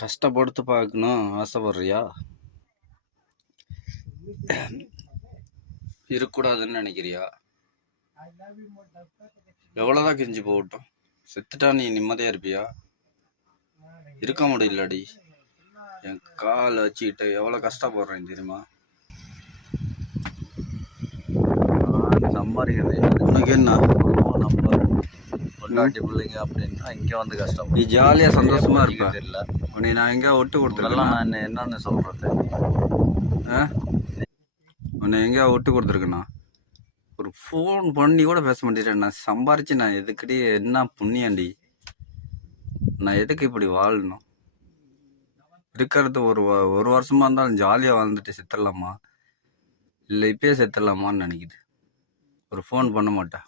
கஷ்டப்படுத்து பார்க்கணும் ஆசைப்படுறியா? இருக்கக்கூடாதுன்னு நினைக்கிறியா? எவ்வளோதான் கெஞ்சி போகட்டும், செத்துட்டா நீ நிம்மதியாக இருப்பியா? இருக்க முடியலடி. என் கால் வச்சுக்கிட்டு எவ்வளோ கஷ்டப்படுறேன் தெரியுமா? சம்பாதிக்கிறது உனக்கு என்ன நம்ம பொண்டாட்டி பிள்ளைங்க அப்படின்னா இங்கே வந்து கஷ்டம். நீ ஜாலியாக சந்தோஷமா இருப்ப. தெரியல உன்னை நான் எங்கே விட்டு இதெல்லாம் கொடுத்துருக்கேன்? நான் என்னன்னு சொல்றது? உன்னை எங்கேயா விட்டு கொடுத்துருக்கேண்ணா? ஒரு ஃபோன் பண்ணி கூட பேச மாட்டேன். நான் சம்பாரிச்சு நான் எதுக்கடி என்ன புண்ணியண்டி? நான் எதுக்கு இப்படி வாழணும்? இருக்கிறது ஒரு வருஷமா இருந்தாலும் ஜாலியாக வாழ்ந்துட்டு செத்துடலாமா, இல்லை இப்பயே செத்துடலாமான்னு நினைக்குது. ஒரு ஃபோன் பண்ண மாட்டேன்.